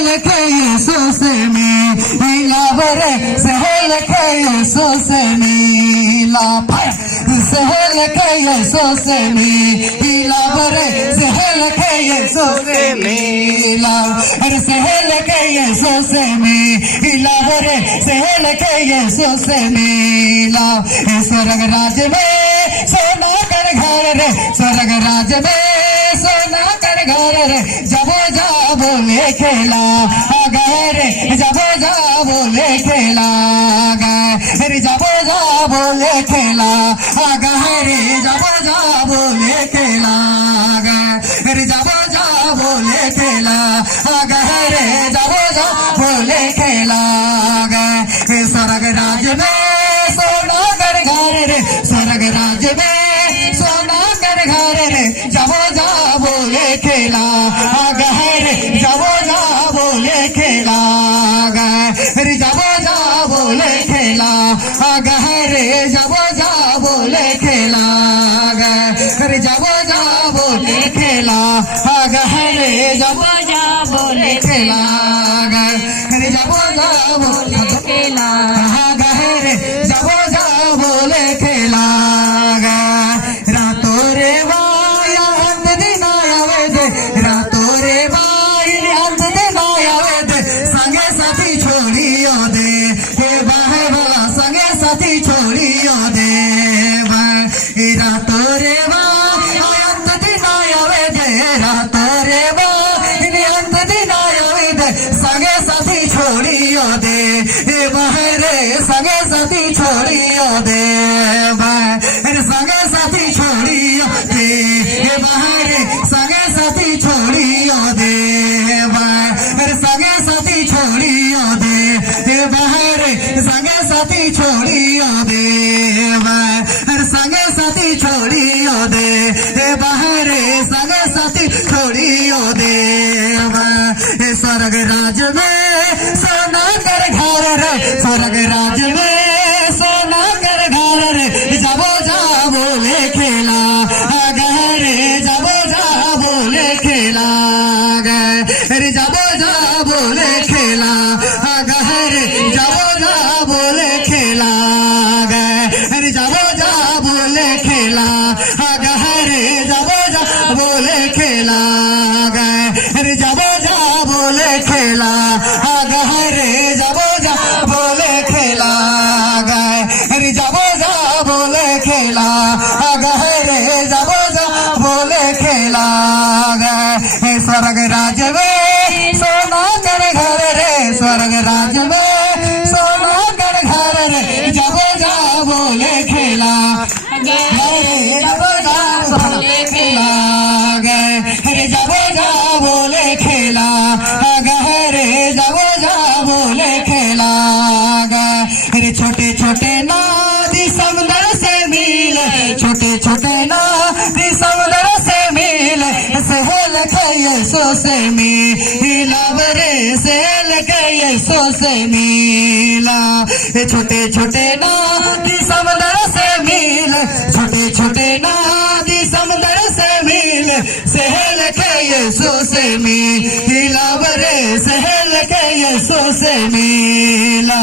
सहल के यीशु से मिला बरे सहल के यीशु से मिला सहल के यीशु से मिला बरे सहल के यीशु से मिला अरे सहल के यीशु से मिला बरे सहल के यीशु से मिला स्वर्ग राज में सोना कर घर रे स्वर्ग राज में सोना कर घर रे जब जा बोले खेला गए जब जा बोले खेला गए जब जा बोले खेला गए जब जा बोले खेला गए जब जा बोले खेला गए जब जा बोले खेला गए स्वर्ग राज में सोना कर घर रे स्वर्ग राज में सोना कर घर रे जब जा बोले खेला गए जब जा बोले खेला गए जब जा बोले खेला गए जब जा बोले खेला गए जब जा बोले खेला गए जब जा बोले खेला गए जब जा बोले खेला गए जब जा बोले खेला गए रातों रे वाया अंत दिन आवे दे रातों रे वाया अंत दिन आवे दे संगे साथी छोड़ियो दे हे बाहे वाला संगे साथी छोड़ियो दे रातों रे वाया अंत दिन आवे दे रातों रे वाया अंत दिन आवे दे संगे साथी छोड़ियो दे हे बाहे रे संगे साथी छोड़ियो दे संगे साथी छोड़ियो दे हे बाहर संगे साथी छोड़ियो दे संगे साथी छोड़ियो दे हे बाहर संगे साथी छोड़ियो दे संगे साथी छोड़ियो दे हे बाहर संगे साथी छोड़ियो दे स्वर्ग राज में सोना कर घर रे स्वर्ग राज में सोना कर घर रे जब जा बोले खेला गए जब जा बोले खेला गए जब जा बोले खेला गए जब जा बोले खेला गए जब जा बोले खेला गए जब जा बोले खेला गए जब जा बोले खेला गए जब जा बोले खेला गए जब जा बोले खेला गए जब जा बोले खेला गए स्वर्ग राज में सोना कर घर रे स्वर्ग राज में सोना कर घर रे जब जा बोले खेला गए जब जा बोले खेला गए जब जा बोले खेला गए जब जा बोले खेला गए छोटे छोटे नादी समुद्र से मिले छोटे छोटे नादी समुद्र से मिले सहल के यीशु से मिला बरे सहल के यीशु से मिला छोटे छोटे नादी समुद्र से मिले छोटे छोटे नादी समुद्र से मिले सहल के यीशु से मिला बरे सहल के यीशु से मिला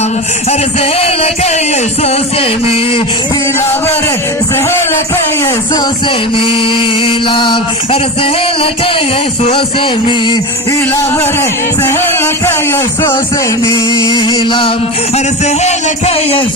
अरे सहल के यीशु से मिला बरे सहल के यीशु से मिला अरे सहल के यीशु से मिला बरे सहल के यीशु से मिला अरे सहल के यीशु